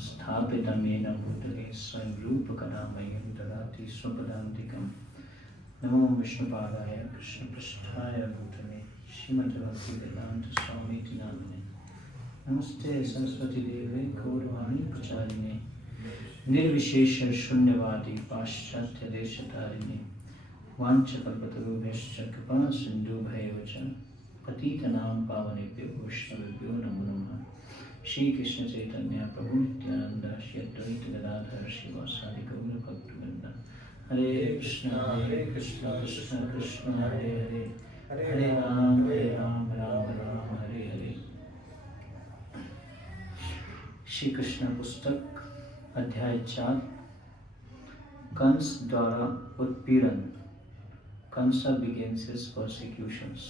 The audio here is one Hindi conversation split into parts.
स्थापितमेन भूतले स्वयं रूपकदा मह्यं ददाति स्वपदान्तिकं। नमो विष्णुपादाय कृष्णपृष्ठाय भूतले श्रीमद् भक्तिवेदान्त स्वामीति नामिने। नमस्ते सरस्वती देवे गौरवाणी प्रचारिणे निर्विशेष शून्यवादी पाश्चात्य देशतारिणे वाञ्छकल्पतरुभ्यश्च कृपा सिन्धुभ्यैव च पतितनां पावनेभ्यो वैष्णवेभ्यो नमो नमः। श्री कृष्ण चैतन्य प्रभु नित्यानंद श्री अद्वैत गदाधर श्रीवासादि गौर भक्तवृंद। हरे कृष्ण कृष्ण कृष्ण हरे हरे, हरे राम राम राम हरे हरे। श्री कृष्ण पुस्तक अध्याय 4, कंस द्वारा उत्पीड़न। कंसा begins his persecutions।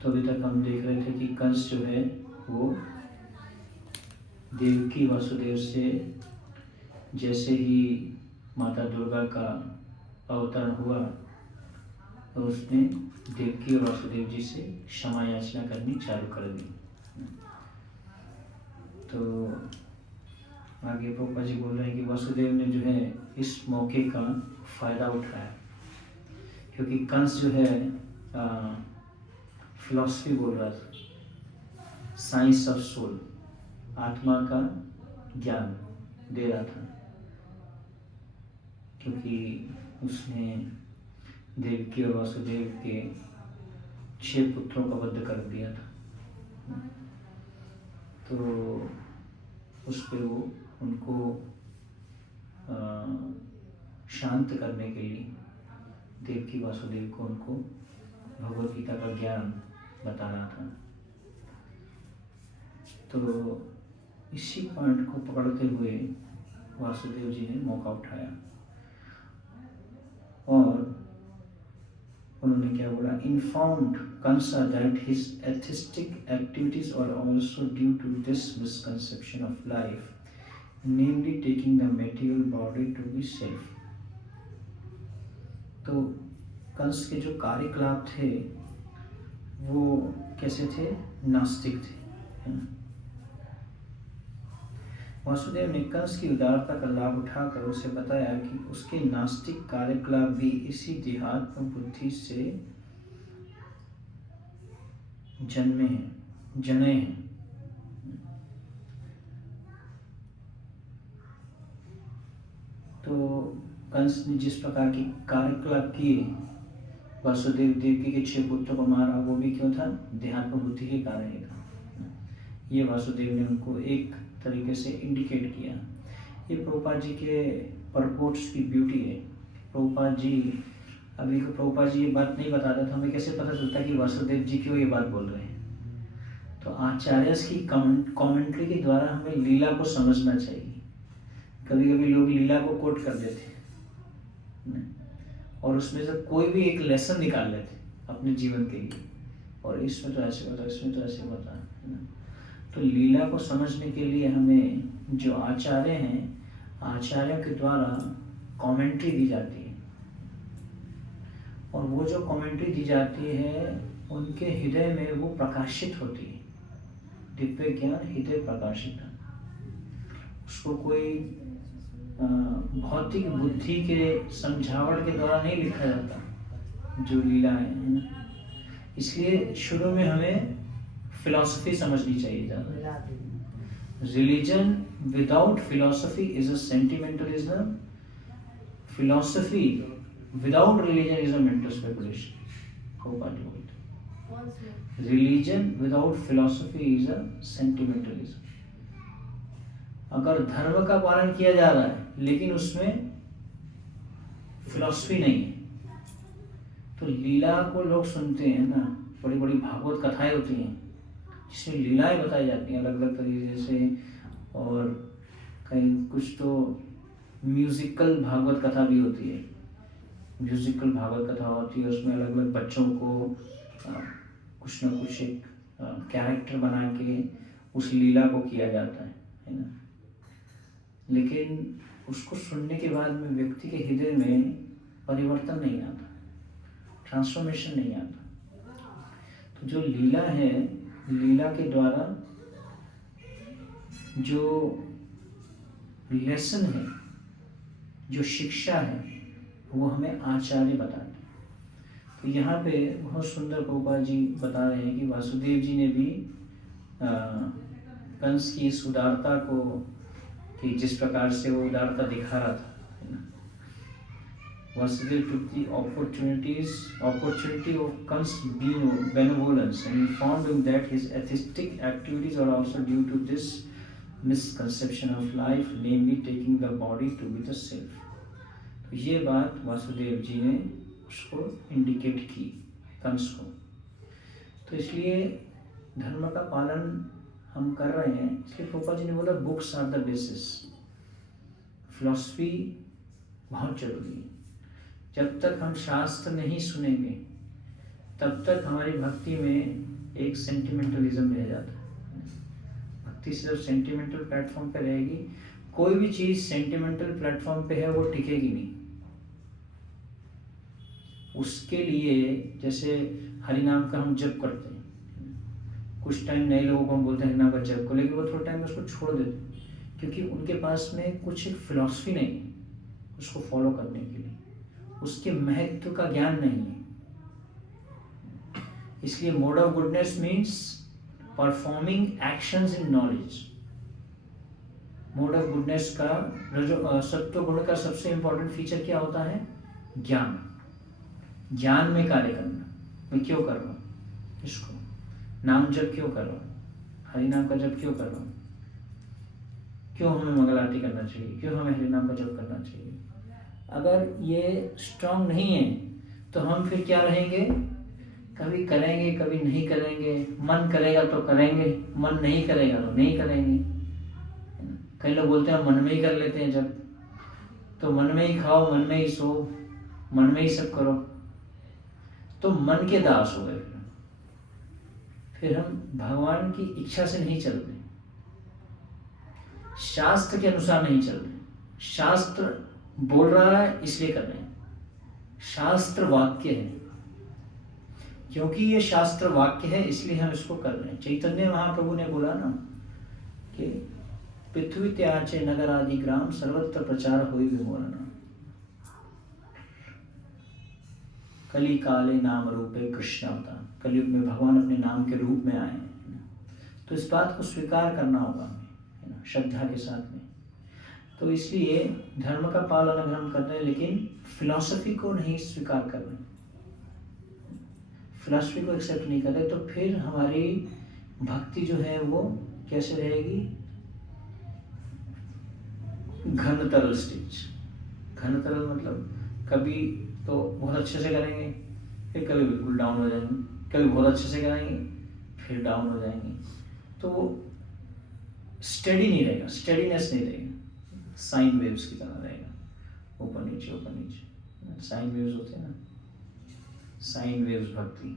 तो अभी तक हम देख रहे थे कि कंस जो है वो देवकी वासुदेव से जैसे ही माता दुर्गा का अवतरण हुआ तो उसने देवकी और वासुदेव जी से क्षमा याचना करनी चालू कर दी। तो आगे प्रभुपाद जी बोल रहे हैं कि वासुदेव ने जो है इस मौके का फायदा उठाया, क्योंकि कंस जो है फिलॉसफी बोल रहा था, साइंस ऑफ सोल, आत्मा का ज्ञान दे रहा था, क्योंकि उसने देवकी और वासुदेव के 6 पुत्रों का वध कर दिया था। तो उस पर वो उनको शांत करने के लिए देवकी वासुदेव को उनको भगवद गीता का ज्ञान बता रहा था। तो इसी पॉइंट को पकड़ते हुए वासुदेव जी ने मौका उठाया और उन्होंने क्या बोला, informed Kamsa that his atheistic activities are also due to this misconception of life, namely taking the material body to be self. तो कंस के जो कार्यकलाप थे वो कैसे थे, नास्तिक थे। वासुदेव ने कंस की उदारता का लाभ उठाकर उसे बताया कि उसके नास्तिक कार्यकलाप भी इसी देहात्म बुद्धि से जने हैं। तो कंस ने जिस प्रकार की कार्यकलाप किए, वासुदेव देवकी के 6 पुत्रों को मारा, वो भी क्यों था, देहात्म बुद्धि के कारण ही था। ये वासुदेव ने उनको एक तरीके से इंडिकेट किया। ये प्रभुपाद जी के परपोर्ट्स की ब्यूटी है। प्रभुपाद जी अभी को प्रभुपाद जी ये बात नहीं बताते तो हमें कैसे पता चलता कि वासुदेव जी क्यों ये बात बोल रहे हैं। तो आचार्य की कमेंट्री के द्वारा हमें लीला को समझना चाहिए। कभी कभी लोग लीला को कोट कर देते हैं और उसमें से कोई भी एक लेसन निकाल लेते अपने जीवन के लिए, और इसमें तो ऐसे बता, इसमें तो ऐसे बता। तो लीला को समझने के लिए हमें जो आचार्य हैं, आचार्यों के द्वारा कमेंट्री दी जाती है, और वो जो कमेंट्री दी जाती है उनके हृदय में वो प्रकाशित होती है। दिव्य ज्ञान हृदय प्रकाशित है। उसको कोई भौतिक बुद्धि के समझावट के द्वारा नहीं लिखा जाता जो लीला है ना। इसलिए शुरू में हमें फिलॉसफी समझनी चाहिए ज़्यादा। Religion without philosophy is a sentimentalism, philosophy without religion is a mental speculation. Religion without philosophy is a sentimentalism. अगर धर्म का पालन किया जा रहा है लेकिन उसमें फिलॉसफी नहीं है, तो लीला को लोग सुनते हैं ना, बड़ी बड़ी भागवत कथाएं होती हैं जिसमें लीलाएं बताई जाती हैं अलग अलग तरीके से, और कहीं कुछ तो म्यूजिकल भागवत कथा भी होती है। म्यूजिकल भागवत कथा होती है, उसमें अलग अलग बच्चों को कुछ ना कुछ एक कैरेक्टर बना के उस लीला को किया जाता है ना। लेकिन उसको सुनने के बाद में व्यक्ति के हृदय में परिवर्तन नहीं आता, ट्रांसफॉर्मेशन नहीं आता। तो जो लीला है, लीला के द्वारा जो लेसन है, जो शिक्षा है, वो हमें आचार्य बताते हैं। तो यहाँ पे बहुत सुंदर प्रभुपाद जी बता रहे हैं कि वासुदेव जी ने भी कंस की इस उदारता को, कि जिस प्रकार से वो उदारता दिखा रहा था, है ना, Vasudev took the opportunity of Kans' benevolence and informed him that his atheistic activities are also due to this misconception of life, namely taking the body to be the self. तो ये बात वासुदेव जी ने उसको इंडिकेट की कंस को। तो इसलिए धर्म का पालन हम कर रहे हैं, इसलिए प्रभुपाद जी ने बोला books are the basis. Philosophy बहुत जरूरी है। जब तक हम शास्त्र नहीं सुनेंगे तब तक हमारी भक्ति में एक सेंटिमेंटलिज्म रह जाता है। भक्ति सिर्फ सेंटिमेंटल प्लेटफॉर्म पे रहेगी, कोई भी चीज सेंटिमेंटल प्लेटफॉर्म पे है वो टिकेगी नहीं। उसके लिए जैसे हरिनाम का हम जप करते हैं, कुछ टाइम नए लोगों को हम बोलते हैं हरिनाम का जप को, लेकिन वो थोड़ा टाइम में उसको छोड़ देते हैं, क्योंकि उनके पास में कुछ फिलॉसफी नहीं है उसको फॉलो करने के लिए, उसके महत्व का ज्ञान नहीं है। इसलिए mode of goodness means performing actions in knowledge. Mode of goodness का सत्व गुण का सबसे इंपॉर्टेंट फीचर क्या होता है? ज्ञान। ज्ञान में कार्य करना। मैं क्यों कर रहा हूँ इसको, नाम जप क्यों कर रहा हूँ, हरिनाम का जप क्यों कर रहा हूँ, क्यों हमें मंगल आरती करना चाहिए, क्यों हमें हरिनाम का जप करना चाहिए। अगर ये स्ट्रांग नहीं है तो हम फिर क्या रहेंगे, कभी करेंगे कभी नहीं करेंगे, मन करेगा तो करेंगे, मन नहीं करेगा तो नहीं करेंगे। कई लोग बोलते हैं मन में ही कर लेते हैं जब, तो मन में ही खाओ, मन में ही सो, मन में ही सब करो, तो मन के दास हो गए। फिर हम भगवान की इच्छा से नहीं चल रहे, शास्त्र के अनुसार नहीं चल रहे। शास्त्र बोल रहा है इसलिए कर रहे हैं, शास्त्र वाक्य है, क्योंकि ये शास्त्र वाक्य है इसलिए हम इसको कर रहे हैं। चैतन्य महाप्रभु ने बोला ना कि पृथ्वी त्याचे नगर आदि ग्राम सर्वत्र प्रचार होई विमोहन, कली काले नाम रूपे कृष्ण अवतार। कलयुग में भगवान अपने नाम के रूप में आए हैं, तो इस बात को स्वीकार करना होगा हमें, श्रद्धा के साथ में। तो इसलिए धर्म का पालन अगर हम कर रहे हैं लेकिन फिलॉसफी को नहीं स्वीकार कर रहे, फिलॉसफी को एक्सेप्ट नहीं कर रहे, तो फिर हमारी भक्ति जो है वो कैसे रहेगी? घन तरल स्टेज। घन तरल मतलब कभी तो बहुत अच्छे से करेंगे, फिर कभी बिल्कुल डाउन हो जाएंगे, कभी बहुत अच्छे से करेंगे फिर डाउन हो जाएंगे, तो स्टेडी नहीं रहेगा, स्टेडीनेस नहीं रहेगा, साइन वेव्स की तरह रहेगा, ऊपर नीचे ऊपर नीचे। साइन वेव्स होते हैं ना, साइन वेव्स भक्ति।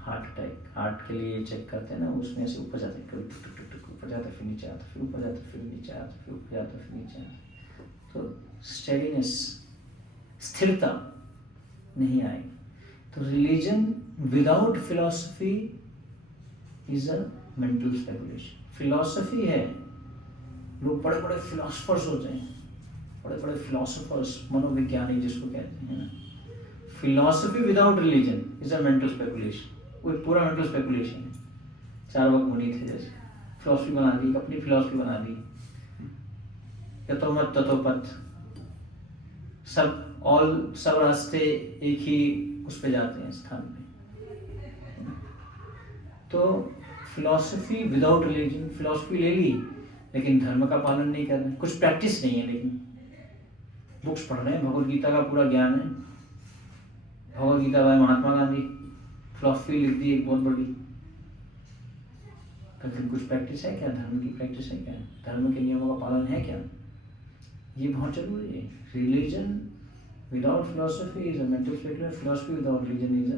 हार्ट अटैक, हार्ट के लिए चेक करते हैं ना, उसमें से ऊपर जाते हैं, कभी टुक टुक टुक ऊपर जाता है फिर नीचे आता, फिर ऊपर जाता फिर नीचे आता, फिर ऊपर जाता फिर नीचे आता, तो स्टेडीनेस, स्थिरता नहीं आएगी। तो religion without philosophy is a mental speculation. Philosophy है, लोग बड़े बड़े फिलोसफर्स होते हैं, बड़े बड़े फिलोसफर्स, मनोविज्ञानी जिसको कहते हैं ना, philosophy without religion is a mental speculation. वो पूरा मेंटल स्पेकुलेशन है। चार्वाक मुनि थे जैसे, फिलॉसफी बना दी, अपनी फिलॉसफी बना दी, यतोमत ततोपत, सब रास्ते एक ही उस पे जाते हैं स्थान पे। तो फिलॉसफी विदाउट रिलीजन, फिलॉसफी ले ली लेकिन धर्म का पालन नहीं कर रहे, कुछ प्रैक्टिस नहीं है, लेकिन बुक्स पढ़ रहे हैं, भगवद गीता का पूरा ज्ञान है, भगवद गीता बाय महात्मा गांधी, फिलॉसफी लिख दी एक बहुत बड़ी, तो फिर कुछ प्रैक्टिस है क्या? धर्म की प्रैक्टिस है क्या? धर्म के नियमों का पालन है क्या? ये बहुत जरूरी है। Religion without philosophy is a mental speculation, philosophy without religion is a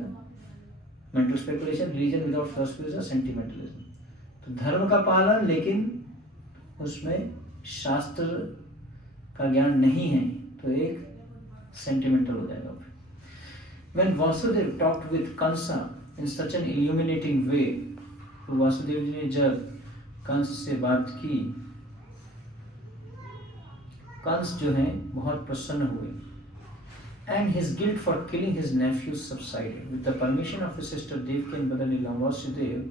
mental speculation, religion without philosophy is a sentimentalism. तो धर्म का पालन लेकिन उसमें शास्त्र का ज्ञान नहीं है तो एक सेंटिमेंटल हो जाएगा। When Vasudev talked with Kansa in such an illuminating way, तो वासुदेव जी ने जब कंस से बात की, कंस जो है बहुत प्रसन्न हुए। And his guilt for killing his nephew subsided. With the permission of his sister Devaki and brother-in-law Vasudev,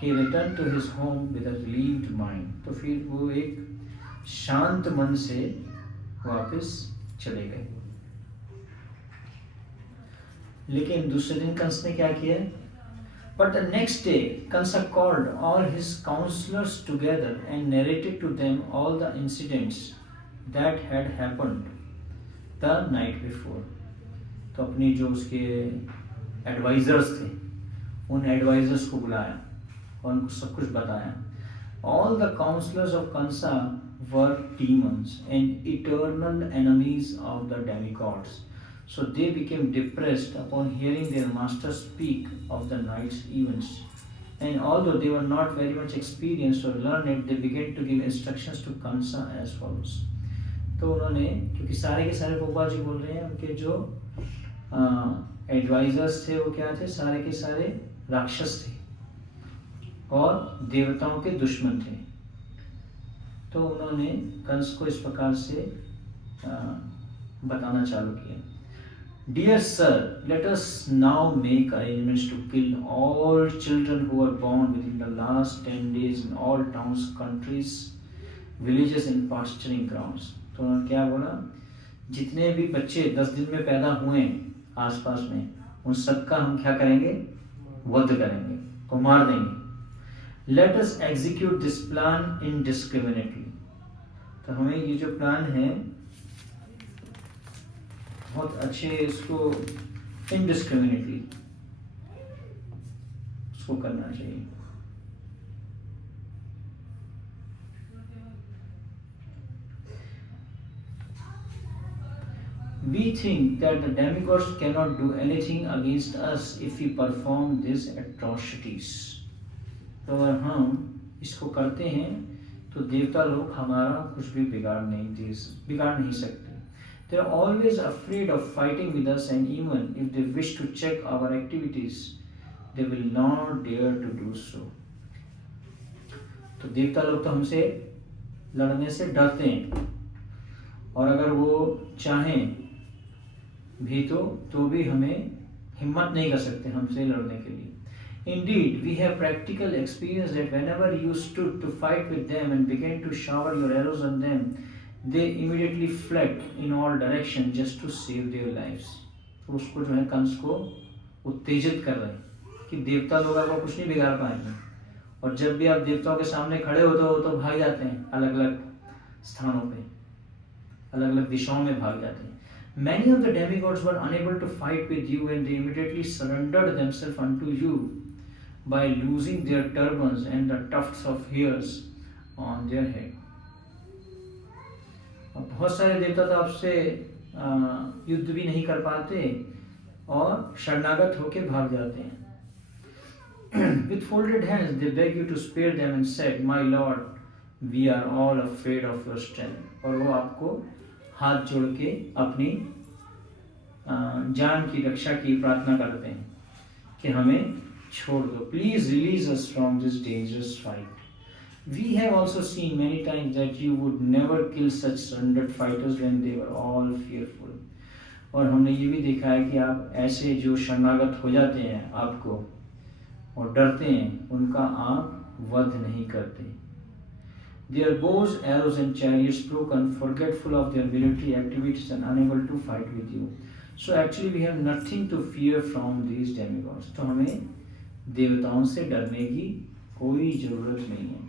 he returned to his home with a relieved mind. तो फिर वो एक शांत मन से वापस चले गए। लेकिन दूसरे दिन कंस ने क्या किया? But the next day, Kansa called all his counselors together and narrated to them all the incidents that had happened the night before. तो अपनी जो उसके एडवाइजर्स थे, उन एडवाइजर्स को बुलाया और उनको सब कुछ बताया। All the counselors of Kansa were demons and eternal enemies of the demigods. So they became depressed upon hearing their master speak of the night's events. And although they were not very much experienced or learned, they began to give instructions to Kansa as follows. तो उन्होंने, क्योंकि सारे के सारे गोपाल जी बोल रहे हैं, उनके जो एडवाइजर्स थे वो क्या थे? सारे के सारे राक्षस थे और देवताओं के दुश्मन थे। तो उन्होंने कंस को इस प्रकार से बताना चालू किया। Dear sir, let us now make arrangements to kill all children who were born within the last 10 days in all towns, countries, villages and pasturing grounds. तो उन्होंने क्या बोला? जितने भी बच्चे 10 दिन में पैदा हुए हैं आसपास में, उन सबका हम क्या करेंगे? वध करेंगे, को मार देंगे। Let us execute this plan indiscriminately. तो हमें ये जो प्लान है बहुत अच्छे, इसको इनडिस्क्रिमिनेटली उसको करना चाहिए। We think that the demigods cannot do anything against us if we perform these atrocities. तो अगर हम इसको करते हैं तो देवता लोग हमारा कुछ भी बिगाड़ नहीं सकते। They are always afraid of fighting with us, and even if they wish to check our activities, they will not dare to do so. तो देवता लोग तो हमसे लड़ने से डरते हैं, और अगर वो चाहें भी तो भी हमें हिम्मत नहीं कर सकते हमसे लड़ने के लिए। Indeed, we have practical experience that whenever you stood to fight with them and began to shower your arrows on them, they immediately fled in all directions just to save their lives. तो उसको जो है कंस को उत्तेजित कर रहे हैं कि देवता लोग आपको कुछ नहीं बिगाड़ पाएंगे, और जब भी आप देवताओं के सामने खड़े होते हो तो भाग जाते हैं, अलग अलग स्थानों पे, अलग अलग दिशाओं में भाग जाते हैं। Many of the demigods were unable to fight with you, and they immediately surrendered themselves unto you by losing their turbans and the tufts of hairs on their head. बहुत सारे देवता तो आपसे युद्ध भी नहीं कर पाते और शरणागत होके भाग जाते हैं। With folded hands they beg you to spare them and said, My Lord, we are all afraid of your strength. और वो आपको हाथ जोड़ के अपनी जान की रक्षा की प्रार्थना करते हैं कि हमें छोड़ दो। Please release us from this dangerous fight. We have also seen many times that you would never kill such surrendered fighters when they were all fearful. और हमने ये भी देखा है कि आप ऐसे जो शरणागत हो जाते हैं आपको और डरते हैं, उनका आप वध नहीं करते। Their bows, arrows and chariots broken, forgetful of their military activities and unable to fight with you. So actually we have nothing to fear from these demigods. तो हमें देवताओं से डरने की कोई जरूरत नहीं है।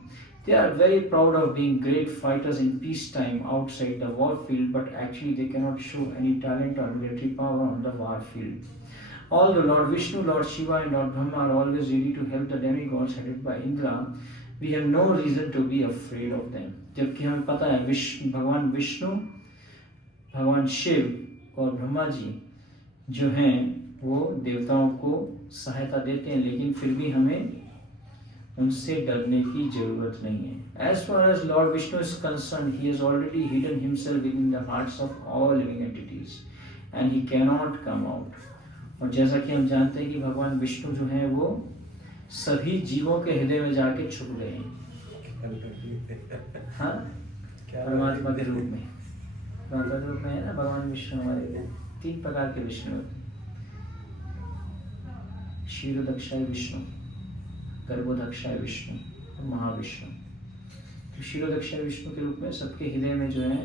They are very proud of being great fighters in peacetime outside the war field, but actually they cannot show any talent or military power on the war field. Although Lord Vishnu, Lord Shiva and Lord Brahma are always ready to help the demigods headed by Indra, we have no reason to be afraid of them. जबकि हमें पता है भगवान विष्णु, भगवान शिव और ब्रह्मा जी जो हैं वो देवताओं को सहायता देते हैं, लेकिन फिर भी हमें उनसे डरने की जरूरत नहीं है। As far as Lord Vishnu is concerned, he has already hidden himself within the hearts of all living entities, and he cannot come out. और जैसा कि हम जानते हैं कि भगवान विष्णु जो हैं वो सभी जीवों के हृदय में जाके छुप गए हैं, हाँ, परमात्मा के रूप में, परमात्मा के रूप में है ना भगवान विष्णु। हमारे 3 प्रकार के विष्णु होते हैं, क्षीरोदक्षाय विष्णु, गर्भोदक्षाय विष्णु और महाविष्णु। तो क्षीरोदक्षाय विष्णु के रूप में सबके हृदय में जो है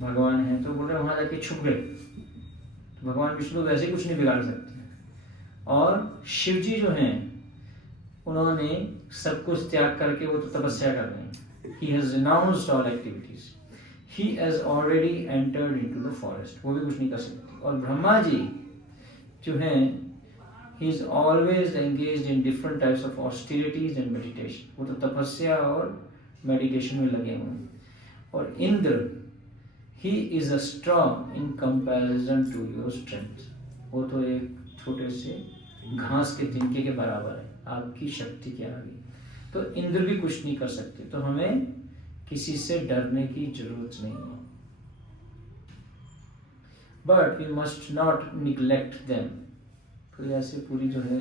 भगवान है। तो बोल रहे वहां जाके छुप गए, तो भगवान विष्णु वैसे कुछ नहीं बिगाड़ सकते। और शिव जी जो हैं उन्होंने सब कुछ त्याग करके वो तो तपस्या कर रहे हैं। He has renounced all activities. He has already entered into the forest. वो भी कुछ नहीं कर सकते। और ब्रह्मा जी जो हैं, he is always engaged in different types of austerities and meditation. वो तो तपस्या और मेडिटेशन में लगे हुए हैं। और Indra, he is a straw in comparison to your strength. वो तो एक छोटे से घास के तिनके के बराबर है आपकी शक्ति के आगे। तो इंद्र भी कुछ नहीं कर सकते। तो हमें किसी से डरने की जरूरत नहीं है। But we must not neglect them. तो ऐसे पूरी जो है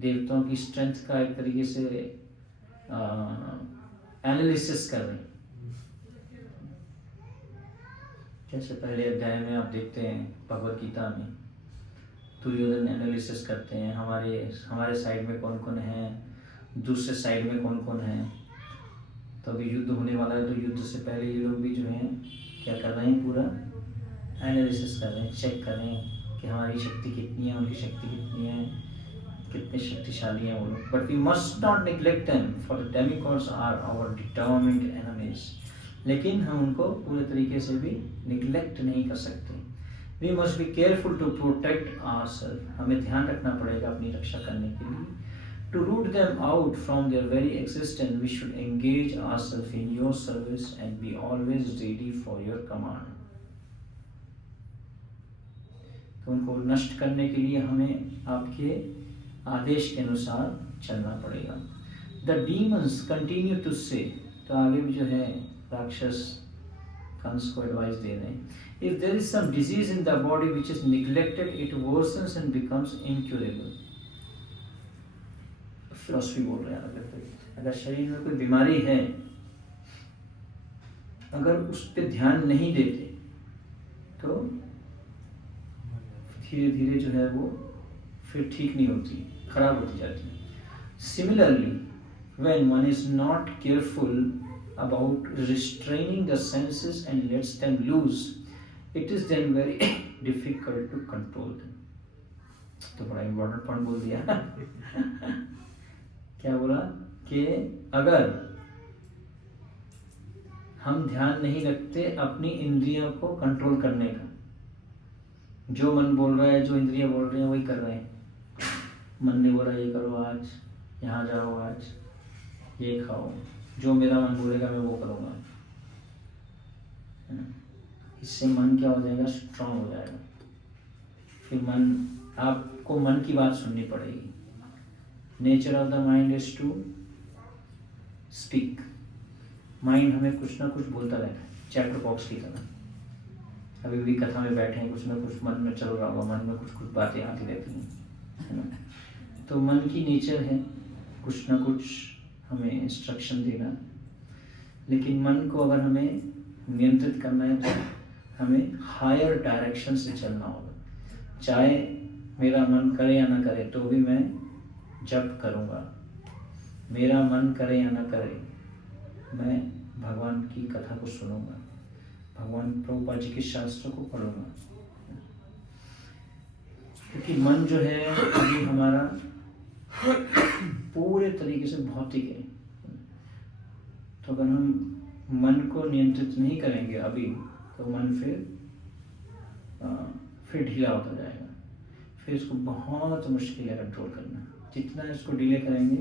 देवताओं की स्ट्रेंथ का एक तरीके से एनालिसिस कर रहे हैं। जैसे पहले अध्याय में आप देखते हैं भगवत गीता में दुर्योधन एनालिसिस करते हैं, हमारे साइड में कौन कौन है, दूसरे साइड में कौन कौन है। तो अभी युद्ध होने वाला है, तो युद्ध से पहले ये लोग भी जो हैं क्या कर रहे हैं, पूरा एनालिसिस कर रहे हैं, चेक कर रहे हैं कि हमारी शक्ति कितनी है, उनकी शक्ति कितनी है, कितने शक्तिशाली हैं वो लोग। But we must not neglect them for the demigods are our determined enemies. लेकिन हम उनको पूरे तरीके से भी निग्लेक्ट नहीं कर सकते। We must be careful to protect ourselves. हमें ध्यान रखना पड़ेगा अपनी रक्षा करने के लिए। To root them out from their very existence, we should engage ourselves in your service and be always ready for your command. तो उनको नष्ट करने के लिए हमें आपके आदेश के अनुसार चलना पड़ेगा। The demons continue to say, तो आगे भी जो है राक्षस कंस को एडवाइस दे रहे हैं, if there is some disease in the body which is neglected, it worsens and becomes incurable. Philosophy बोल रहे हैं, अगर शरीर में कोई बीमारी है, अगर उस पर ध्यान नहीं देते तो धीरे धीरे जो है वो फिर ठीक नहीं होती, खराब होती जाती है। Similarly when one is not careful about restraining the senses and lets them loose, it is then very difficult to control them. तो बड़ा इम्पोर्टेंट पॉइंट बोल दिया। क्या बोला कि अगर हम ध्यान नहीं रखते अपनी इंद्रियों को कंट्रोल करने का, जो मन बोल रहा है, जो इंद्रियां बोल रही हैं वही कर रहे हैं। मन ने बोला ये करो आज, यहाँ जाओ आज, ये खाओ, जो मेरा मन बोलेगा मैं वो करूँगा। इससे मन क्या हो जाएगा, स्ट्रांग हो जाएगा। फिर मन, आपको मन की बात सुननी पड़ेगी। Nature of the mind is to speak. Mind हमें कुछ ना कुछ बोलता रहता है, चैप्टर बॉक्स की तरह। अभी भी कथा में बैठे हैं, कुछ ना कुछ मन में चल रहा होगा, मन में कुछ कुछ बातें आती रहती हैं, है ना। तो मन की नेचर है कुछ ना कुछ हमें इंस्ट्रक्शन देना। लेकिन मन को अगर हमें नियंत्रित करना है तो हमें हायर डायरेक्शन से चलना होगा। चाहे मेरा मन करे या ना करे तो भी मैं जप करूँगा, मेरा मन करे या ना करे मैं भगवान की कथा को सुनूंगा, भगवान प्रभुपाद जी के शास्त्रों को पढ़ूंगा। क्योंकि मन जो है अभी हमारा पूरे तरीके से भौतिक है। तो अगर हम मन को नियंत्रित नहीं करेंगे अभी, तो मन फिर ढीला होता जाएगा। फिर इसको बहुत मुश्किल है कंट्रोल करना। जितना इसको डिले करेंगे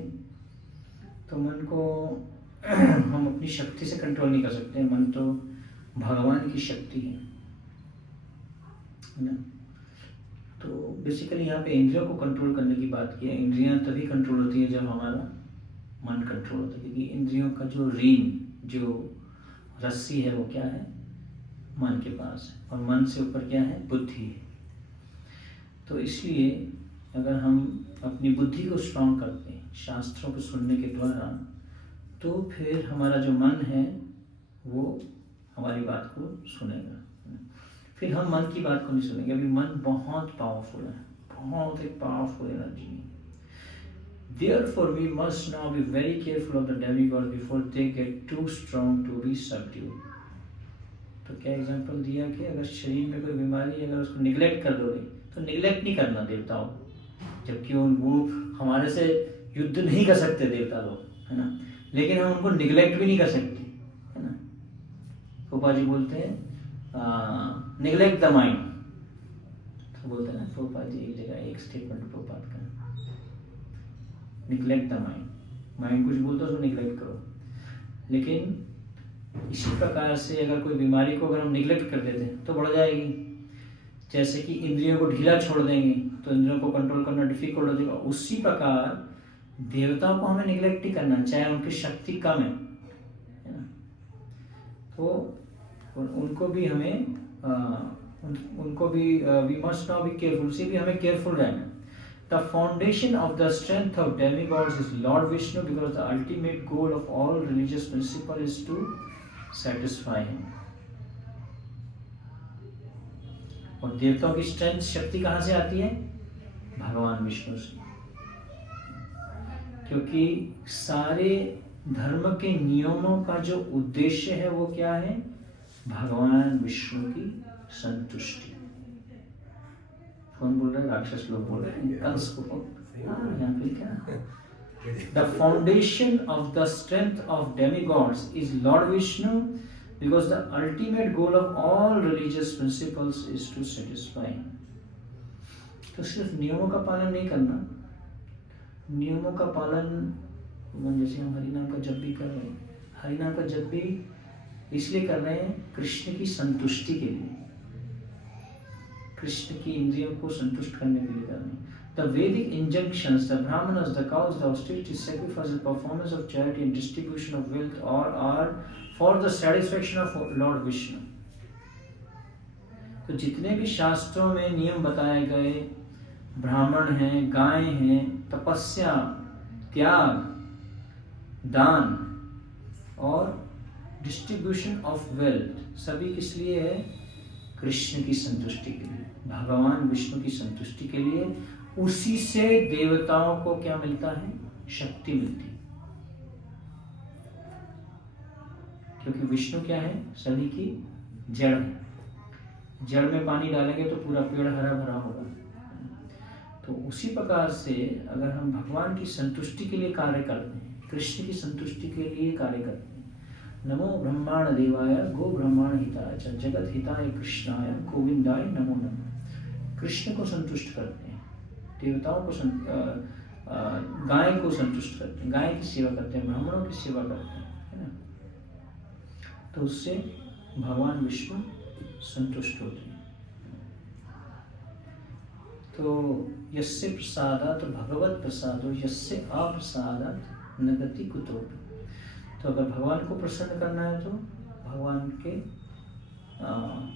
तो मन को हम अपनी शक्ति से कंट्रोल नहीं कर सकते। मन तो भगवान की शक्ति है ना। तो बेसिकली यहाँ पे इंद्रियों को कंट्रोल करने की बात की है। इंद्रियां तभी कंट्रोल होती है जब हमारा मन कंट्रोल होता है, क्योंकि इंद्रियों का जो रीन, जो रस्सी है वो क्या है, मन के पास है, और मन से ऊपर क्या है, बुद्धि है। तो इसलिए अगर हम अपनी बुद्धि को स्ट्रांग करते हैं शास्त्रों को सुनने के द्वारा, तो फिर हमारा जो मन है वो हमारी बात को सुनेगा। फिर हम मन की बात को नहीं सुनेंगे। अभी मन बहुत पावरफुल है, बहुत एक पावरफुल एनर्जी है। Therefore we must now be very careful of the demigods before they get too strong to be subdued. तो क्या एग्जाम्पल दिया कि अगर शरीर में कोई बीमारी है, अगर उसको निगलेक्ट कर दोगे तो निगलेक्ट नहीं करना देवताओं, जबकि वो हमारे से युद्ध नहीं कर सकते देवता लोग, है ना, लेकिन हम उनको निगलेक्ट भी नहीं कर सकते, है ना। पोपा जी बोलते हैं निगलेक्ट द माइंड, तो बोलते हैं ना पोपा जी एक जगह एक स्टेटमेंट पोपा का, निगलेक्ट द माइंड, माइंड कुछ बोलता है उसको निगलेक्ट करो। लेकिन इसी प्रकार से अगर कोई बीमारी को अगर हम निगलेक्ट कर देते हैं तो बढ़ जाएगी। जैसे कि इंद्रियों को ढीला छोड़ देंगे तो इंद्रियों को कंट्रोल करना डिफिकल्ट हो जाएगा। उसी प्रकार देवताओं को हमें निगलेक्ट ही करना, चाहे उनकी शक्ति कम है ना, तो उनको भी हमें उनको भी we must now be careful, उसे भी हमें केयरफुल रहना। The foundation of the strength of demigods is Lord Vishnu, because the ultimate goal of all religious principle is to satisfy him. और देवताओं की स्ट्रेंथ, शक्ति कहाँ से आती है? भगवान विष्णु से, क्योंकि सारे धर्म के नियमों का जो उद्देश्य है वो क्या है? भगवान विष्णु की संतुष्टि। कौन बोल रहा है? राक्षस लोग बोल रहे हैं, कंस को। यहाँ पे क्या? The foundation of the strength of demigods is Lord Vishnu, because the ultimate goal of all religious principles is to satisfy him. तो सिर्फ नियमों का पालन नहीं करना, नियमों का पालन जैसे हम हरिनाम का जप भी कर रहे हैं, हरिनाम का जप भी इसलिए कर रहे हैं कृष्ण की संतुष्टि के लिए, कृष्ण की इंद्रियों को संतुष्ट करने के लिए कर रहे हैं। The Vedic injunctions, the brahmanas, the cows, the austerities, sacrifices, performance of charity and distribution of wealth are for the satisfaction of Lord Vishnu. तो जितने भी शास्त्रों में नियम बताए गए, ब्राह्मण हैं, गाय हैं, तपस्या, त्याग, दान और डिस्ट्रीब्यूशन ऑफ वेल्थ, सभी किस लिए है? कृष्ण की संतुष्टि के लिए, भगवान विष्णु की संतुष्टि के लिए। उसी से देवताओं को क्या मिलता है? शक्ति मिलती है, क्योंकि विष्णु क्या है? सभी की जड़ है। जड़ में पानी डालेंगे तो पूरा पेड़ हरा भरा होगा। तो उसी प्रकार से अगर हम भगवान की संतुष्टि के लिए कार्य करते हैं, कृष्ण की संतुष्टि के लिए कार्य करते हैं, नमो ब्रह्मांड देवाय गो ब्रह्मांड हिताय च जगत हिताय कृष्णाय गोविंदाय नमो नमः। कृष्ण को संतुष्ट करते हैं, देवताओं को गाय को संतुष्ट करते हैं, गाय की सेवा करते हैं, ब्राह्मणों की सेवा करते हैं, है ना। तो उससे भगवान विष्णु संतुष्ट होते हैं। तो यस्य प्रसादात् भगवत प्रसादो यस्य अप्रसादात् न गति कुतोपि। तो अगर भगवान को प्रसन्न करना है तो भगवान के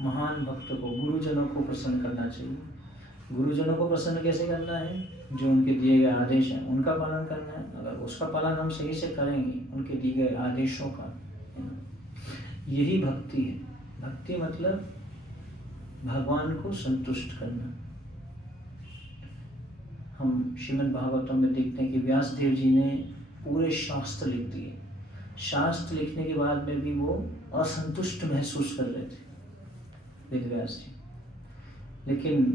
महान भक्तों को, गुरुजनों को प्रसन्न करना चाहिए। गुरुजनों को प्रसन्न कैसे करना है? जो उनके दिए गए आदेश हैं उनका पालन करना है। अगर उसका पालन हम सही से करेंगे, उनके दिए गए आदेशों का, यही भक्ति है। भक्ति मतलब भगवान को संतुष्ट करना। हम श्रीमद् भागवतम में देखते हैं कि व्यास देव जी ने पूरे शास्त्र लिख दिए। शास्त्र लिखने के बाद में भी वो असंतुष्ट महसूस कर रहे थे वेद व्यास जी, लेकिन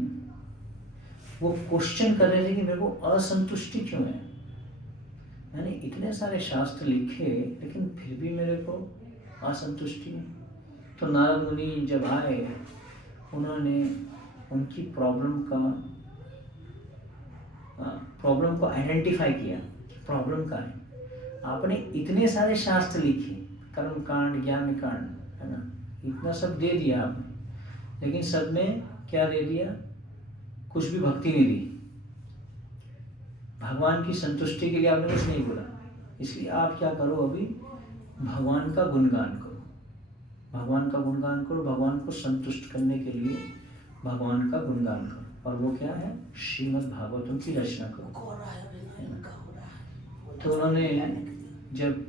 वो क्वेश्चन कर रहे थे कि मेरे को असंतुष्टि क्यों है। मैंने इतने सारे शास्त्र लिखे लेकिन फिर भी मेरे को असंतुष्टि है। तो नारद मुनि जब आए, उन्होंने उनकी प्रॉब्लम को आइडेंटिफाई किया कि प्रॉब्लम क्या है। आपने इतने सारे शास्त्र लिखे, कर्म कांड, ज्ञान कांड, है ना, इतना सब दे दिया आपने, लेकिन सब में क्या दे दिया? कुछ भी भक्ति नहीं दी। भगवान की संतुष्टि के लिए आपने कुछ नहीं बोला। इसलिए आप क्या करो, अभी भगवान का गुणगान करो, भगवान का गुणगान करो, भगवान को संतुष्ट करने के लिए भगवान का गुणगान करो। और वो क्या है? श्रीमद् भागवतम की रचना करो। तो उन्होंने जब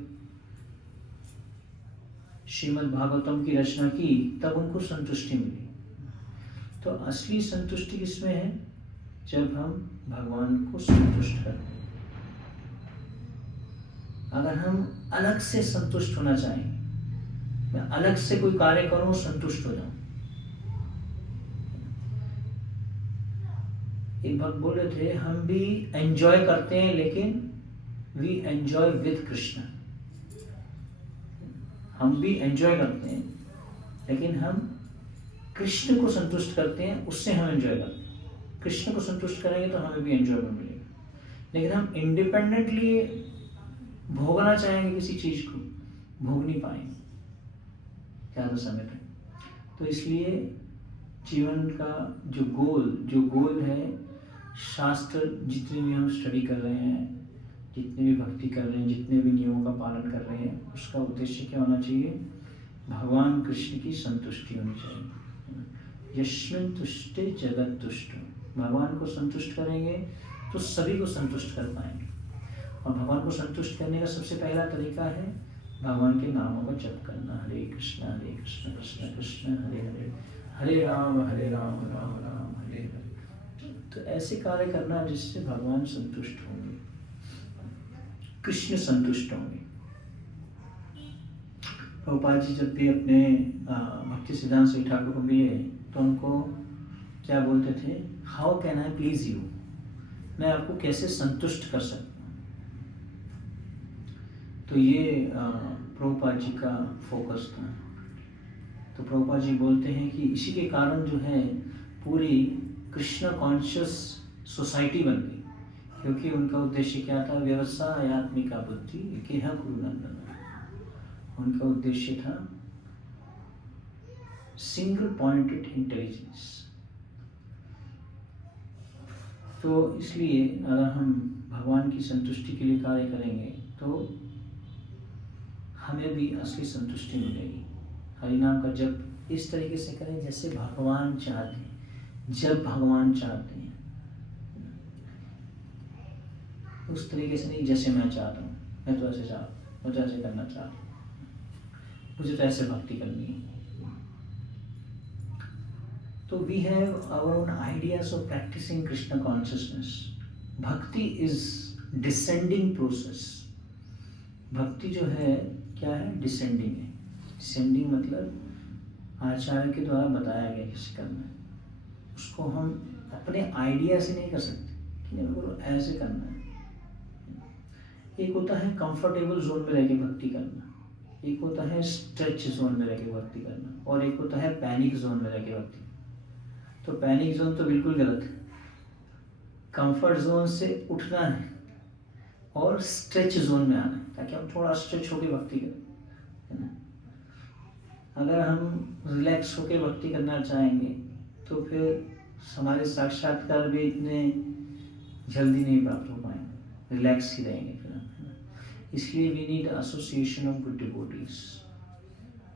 श्रीमद् भागवतम की रचना की, तब उनको संतुष्टि मिली। तो असली संतुष्टि किसमें है? जब हम भगवान को संतुष्ट करते हैं। अगर हम अलग से संतुष्ट होना चाहें, मैं अलग से कोई कार्य करूं, संतुष्ट हो जाऊं। एक भक्त बोल रहे थे, हम भी एंजॉय करते हैं लेकिन वी एंजॉय विद कृष्ण। हम भी एंजॉय करते हैं लेकिन हम कृष्ण को संतुष्ट करते हैं, उससे हम एंजॉय करते हैं। कृष्ण को संतुष्ट करेंगे तो हमें भी एंजॉयमेंट मिलेगा। लेकिन हम इंडिपेंडेंटली भोगना चाहेंगे किसी चीज को, भोग नहीं पाएंगे ज़्यादा समय तक। तो इसलिए जीवन का जो गोल है, शास्त्र जितने भी हम स्टडी कर रहे हैं, जितने भी भक्ति कर रहे हैं, जितने भी नियमों का पालन कर रहे हैं, उसका उद्देश्य क्या होना चाहिए? भगवान कृष्ण की संतुष्टि होनी चाहिए। यस्मिन् तुष्टे जगत तुष्ट। भगवान को संतुष्ट करेंगे तो सभी को संतुष्ट कर पाएंगे। और भगवान को संतुष्ट करने का सबसे पहला तरीका है भगवान के नामों का जप करना। हरे कृष्ण कृष्ण कृष्ण हरे हरे, हरे राम राम राम हरे हरे। तो ऐसे कार्य करना जिससे भगवान संतुष्ट होंगे, कृष्ण संतुष्ट होंगे। प्रभुपाद जी जब भी अपने भक्ति सिद्धांत श्री ठाकुर को मिले तो उनको क्या बोलते थे? How can I please you? मैं आपको कैसे संतुष्ट कर सकता हूँ? तो ये प्रभुपाद जी का फोकस था। तो प्रभुपाद जी बोलते हैं कि इसी के कारण जो है पूरी कृष्ण कॉन्शियस सोसाइटी बन गई, क्योंकि उनका उद्देश्य क्या था? व्यवसायात्मिका बुद्धि केह गुरुनंदन। उनका उद्देश्य था सिंगल पॉइंटेड इंटेलिजेंस। तो इसलिए अगर हम भगवान की संतुष्टि के लिए कार्य करेंगे तो हमें भी असली संतुष्टि मिलेगी। हरिनाम का जप इस तरीके से करें जैसे भगवान चाहते हैं, जब भगवान चाहते हैं, उस तरीके से नहीं जैसे मैं चाहता हूँ। मैं तो ऐसे चाहता हूँ, मैं तो ऐसे करना चाहता हूँ, मुझे तो ऐसे भक्ति करनी है। तो we have our own ideas of practicing Krishna consciousness. Bhakti is descending process. भक्ति जो है क्या है? डिसेंडिंग है। डिसेंडिंग मतलब आचार्य के द्वारा बताया गया किसी करना है, उसको हम अपने आइडिया से नहीं कर सकते कि नहीं बोलो ऐसे करना है। एक होता है कंफर्टेबल जोन में रह के भक्ति करना, एक होता है स्ट्रेच जोन में रह के भक्ति करना, और एक होता है पैनिक जोन में रह के भक्ति। तो पैनिक जोन तो बिल्कुल गलत है। कंफर्ट जोन से उठना है और स्ट्रेच जोन में आना है, ताकि हम थोड़ा स्ट्रेच होकर भक्ति करें, है ना। अगर हम रिलैक्स होकर भक्ति करना चाहेंगे तो फिर हमारे साक्षात्कार भी इतने जल्दी नहीं प्राप्त हो पाएंगे, रिलैक्स ही रहेंगे फिर, है ना। इसलिए we need association of good devotees.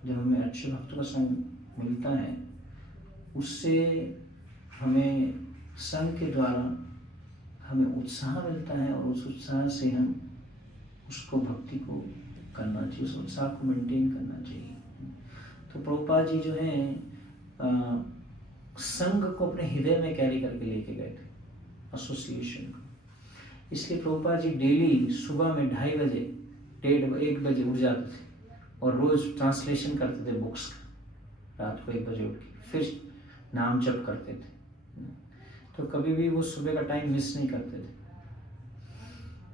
जब हमें अच्छे भक्तों का संग मिलता है, उससे हमें संग के द्वारा हमें उत्साह मिलता है, और उस उत्साह से हम उसको भक्ति को करना चाहिए, उस उत्साह को मेंटेन करना चाहिए। तो प्रभुपाद जी जो हैं संघ को अपने हृदय में कैरी करके लेके गए थे, एसोसिएशन को। इसलिए प्रभुपाद जी डेली सुबह में 2:30 बजे 1 बजे उठ जाते थे और रोज ट्रांसलेशन करते थे बुक्स का। रात को 1 बजे उठ के फिर नाम जप करते थे। तो कभी भी वो सुबह का टाइम मिस नहीं करते थे।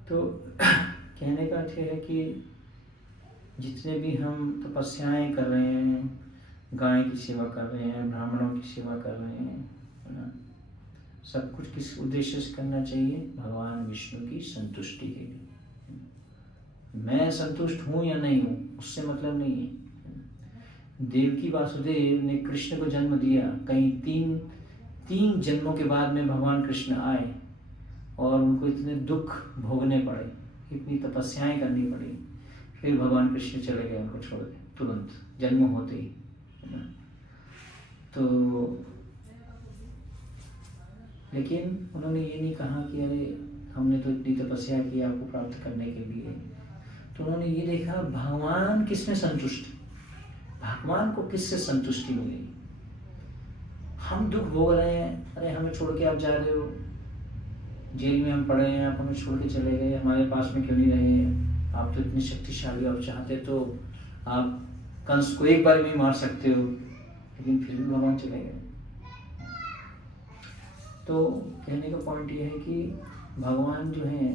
तो कहने का अर्थ है कि जितने भी हम तपस्याएं कर रहे हैं, गाय की सेवा कर रहे हैं, ब्राह्मणों की सेवा कर रहे हैं, है ना, सब कुछ किस उद्देश्य से करना चाहिए? भगवान विष्णु की संतुष्टि के लिए। मैं संतुष्ट हूँ या नहीं हूँ उससे मतलब नहीं है। देवकी वासुदेव ने कृष्ण को जन्म दिया, कहीं तीन जन्मों के बाद में भगवान कृष्ण आए और उनको इतने दुख भोगने पड़े, इतनी तपस्याएं करनी पड़ी, फिर भगवान कृष्ण चले गए उनको छोड़ के तुरंत जन्म होते ही, है ना। तो लेकिन उन्होंने ये नहीं कहा कि अरे हमने तो इतनी तपस्या की आपको प्राप्त करने के लिए। तो उन्होंने ये देखा भगवान किस में संतुष्ट है। भगवान को किससे संतुष्टि मिलेगी? हम दुख भोग रहे हैं, अरे हमें छोड़ के आप जा रहे हो, जेल में हम पड़े हैं, आप हमें छोड़ के चले गए, हमारे पास में क्यों नहीं रहे? आप तो इतने शक्तिशाली, आप चाहते तो आप कंस को एक बार में मार सकते हो, लेकिन फिर भी भगवान चले गए। तो कहने का पॉइंट ये है कि भगवान जो है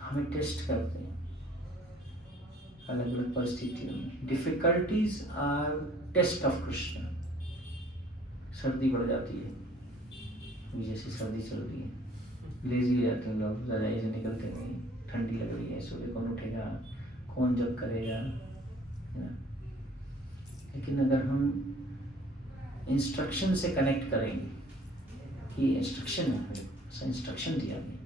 हमें टेस्ट करते हैं अलग अलग परिस्थितियों में। Difficulties are test of Krishna. सर्दी बढ़ जाती है, अभी जैसे सर्दी चल रही है, लेजी हो जाते हैं लोग, रजाई से निकलते नहीं, ठंडी लग रही है, सुबह कौन उठेगा, कौन जब करेगा, है ना। लेकिन अगर हम इंस्ट्रक्शन से कनेक्ट करेंगे कि इंस्ट्रक्शन है, इंस्ट्रक्शन दिया गया,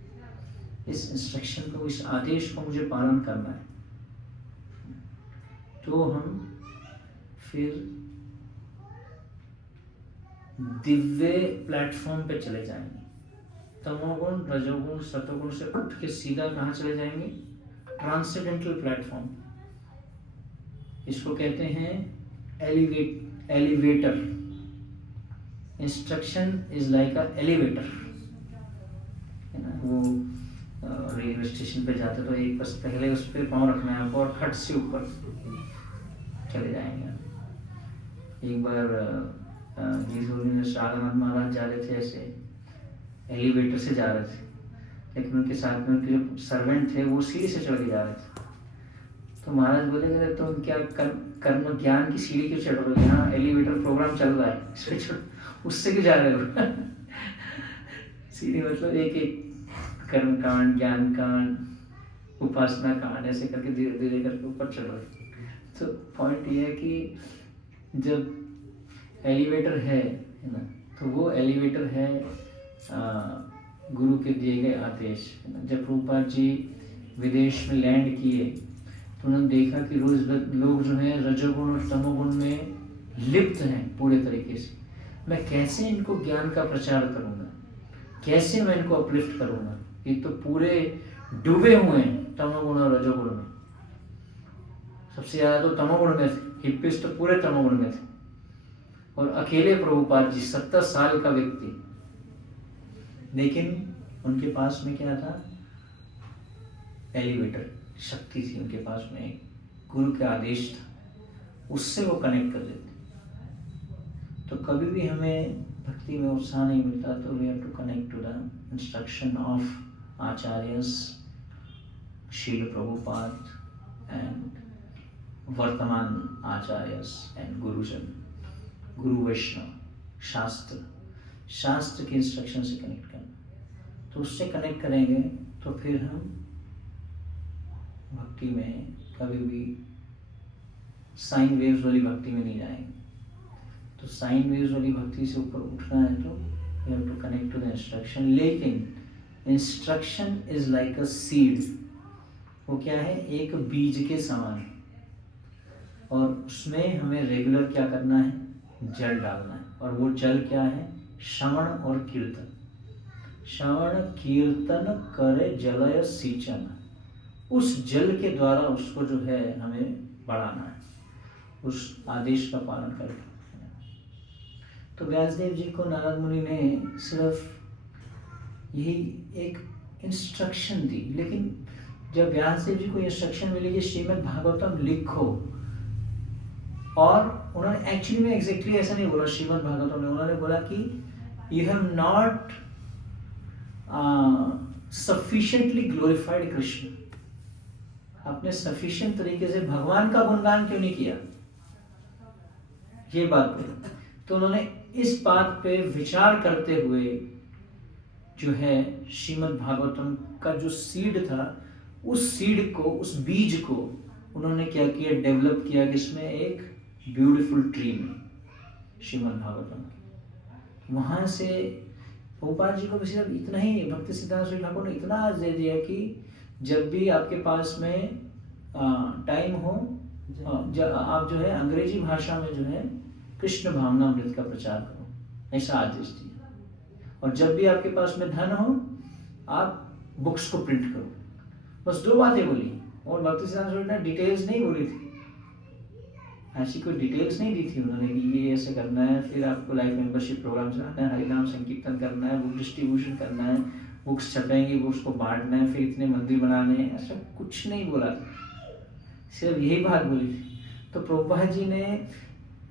इस इंस्ट्रक्शन को, इस आदेश को मुझे पालन करना है, तो हम फिर दिव्य प्लेटफॉर्म पे चले जाएंगे। तमोगुण, रजोगुण, सतोगुण से उठ के सीधा कहाँ चले जाएंगे? Transcendental platform. इसको कहते हैं elevator. Instruction is like a elevator, है ना। वो रेलवे स्टेशन पे जाते तो एक बस पहले उस पर पाँव रखना है आपको और खट से ऊपर चले जाएंगे। एक बार शारदानंद महाराज जा रहे थे, ऐसे एलिवेटर से जा रहे थे, लेकिन उनके साथ में उनके जो सर्वेंट थे वो सीढ़ी से चढ़ के जा रहे थे। तो महाराज बोले कि तुम क्या कर्म ज्ञान की सीढ़ी क्यों चढ़ रहे हो? यहाँ एलिवेटर प्रोग्राम चल रहा है, इस पे उससे क्यों जा रहे हो? सीढ़ी मतलब एक एक कर्म कांड, ज्ञान कांड, उपासना कांड, ऐसे करके धीरे धीरे करके ऊपर चढ़ रहे। तो पॉइंट ये है कि जब एलिवेटर है ना, तो वो एलिवेटर है गुरु के दिए गए आदेश। जब प्रभुपाद जी विदेश में लैंड किए तो उन्होंने देखा कि रोज लोग जो हैं रजोगुण और तमोगुण में लिप्त हैं पूरे तरीके से। मैं कैसे इनको ज्ञान का प्रचार करूँगा, कैसे मैं इनको अपलिफ्ट करूँगा? ये तो पूरे डूबे हुए हैं तमोगुण और रजोगुण में। सबसे ज़्यादा तो तमोगुण में थे, हिप्पिस तो पूरे तमोगुण में थे, और अकेले प्रभुपाद जी 70 साल का व्यक्ति, लेकिन उनके पास में क्या था? एलिवेटर शक्ति थी उनके पास में, गुरु का आदेश था, उससे वो कनेक्ट कर देते। तो कभी भी हमें भक्ति में उत्साह नहीं मिलता तो we have to connect to the instruction of acharyas, Srila Prabhupad and वर्तमान आचार्यस एंड गुरुजन, गुरु वैष्णव, शास्त्र के इंस्ट्रक्शन से कनेक्ट करना। तो उससे कनेक्ट करेंगे तो फिर हम भक्ति में कभी भी साइन वेव्स वाली भक्ति में नहीं जाएंगे। तो साइन वेव्स वाली भक्ति से ऊपर उठना है तो we have to connect to the instruction. लेकिन instruction is like a seed. वो क्या है? एक बीज के समान, और उसमें हमें रेगुलर क्या करना है? जल डालना है। और वो जल क्या है? श्रवण और कीर्तन। श्रवण कीर्तन करे जलय सिंचन। उस जल के द्वारा उसको जो है हमें बढ़ाना है, उस आदेश का पालन करके। तो व्यासदेव जी को नारद मुनि ने सिर्फ यही एक इंस्ट्रक्शन दी। लेकिन जब व्यासदेव जी को इंस्ट्रक्शन मिली कि श्रीमद् भागवतम लिखो, और उन्होंने एक्चुअली में एग्जैक्टली ऐसा नहीं बोला श्रीमद् भागवतम में, उन्होंने बोला कि you have not sufficiently glorified Krishna. आपने सफिशिएंट तरीके से भगवान का गुणगान क्यों नहीं किया? ये बात पे तो उन्होंने इस बात पे विचार करते हुए जो है श्रीमद् भागवतम का जो सीड था, उस सीड को, उस बीज को उन्होंने क्या किया? डेवलप किया, किसमें? एक ब्यूटीफुल ट्री में, श्रीमद् भागवतम। वहां से प्रभुपाद जी को भी सिर्फ इतना ही, भक्ति सिद्धांत श्री ठाकुर ने इतना आज दे दिया कि जब भी आपके पास में टाइम हो, आप जो है अंग्रेजी भाषा में जो है कृष्ण भावनामृत का प्रचार करो, ऐसा आदेश दिया। और जब भी आपके पास में धन हो, आप बुक्स को प्रिंट करो। बस 2 बातें बोली, और भक्ति सिद्धांत ने डिटेल्स नहीं बोली थी। ऐसी कोई डिटेल्स नहीं दी थी उन्होंने कि ये ऐसे करना है, फिर आपको लाइफ मेंबरशिप प्रोग्राम चलाना है, हरिनाम संकीर्तन करना है, बुक डिस्ट्रीब्यूशन करना है, बुक्स छपेंगी, बुक्स को बांटना है, फिर इतने मंदिर बनाने हैं, ऐसा कुछ नहीं बोला था, सिर्फ यही बात बोली थी। तो प्रभुपाद जी ने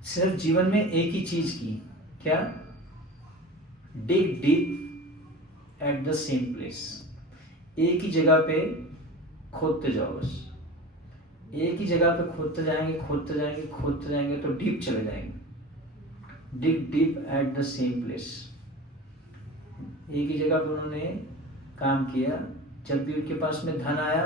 सिर्फ जीवन में एक ही चीज की, क्या? Dig deep at the same place. एक ही जगह पे खोदते जाओ, बस एक ही जगह पे खोदते जाएंगे, खोदते जाएंगे, खोदते जाएंगे तो डीप चले जाएंगे। Dig deep at the same place. एक ही जगह पे उन्होंने काम किया। जब भी उनके पास में धन आया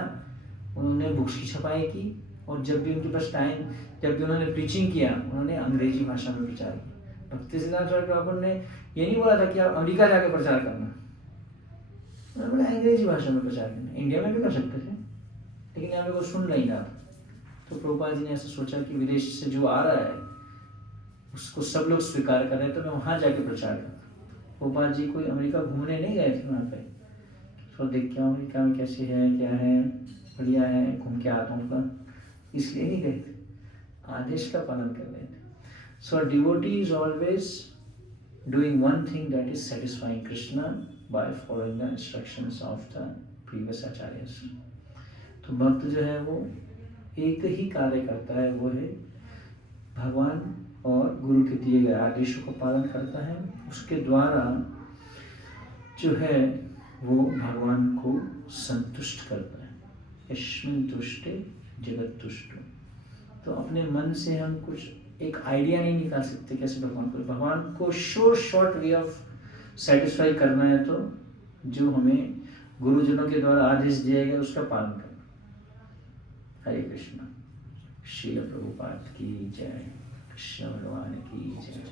उन्होंने बुक्स की छपाई की, और जब भी उनके पास टाइम, जब भी उन्होंने प्रीचिंग किया उन्होंने अंग्रेजी भाषा में प्रचार किया। भक्ति सिद्धांत सरस्वती ठाकुर ने ये नहीं बोला था कि आप अमेरिका जाके प्रचार करना, उन्होंने बोला अंग्रेजी भाषा में प्रचार करना। इंडिया में भी कर सकते थे, लेकिन यहाँ पे कोई सुन नहीं रहा था। तो प्रभुपाद जी ने ऐसा सोचा कि विदेश से जो आ रहा है उसको सब लोग स्वीकार कर रहे हैं, तो मैं वहाँ जाके प्रचार करूँ। प्रभुपाद जी कोई अमेरिका घूमने नहीं गए थे वहाँ पे, तो देख के अमेरिका में कैसे है, क्या है, बढ़िया है, घूम के आता हूँ का, इसलिए नहीं गए थे, आदेश का पालन कर रहे थे। So devotee is always doing one thing, that is satisfying Krishna by following the instructions of the previous acharyas. तो भक्त जो है वो एक ही कार्य करता है, वो है भगवान और गुरु के दिए गए आदेशों को पालन करता है। उसके द्वारा जो है वो भगवान को संतुष्ट करता है। यस्मिन् तुष्टे जगत तुष्टो। तो अपने मन से हम कुछ एक आइडिया नहीं निकाल सकते कैसे भगवान को शॉर्ट वे ऑफ सेटिस्फाई करना है, तो जो हमें गुरुजनों के द्वारा आदेश दिया गया उसका पालन करना। हरे कृष्णा। श्रील प्रभुपाद की जय। कृष्ण भगवान की जय।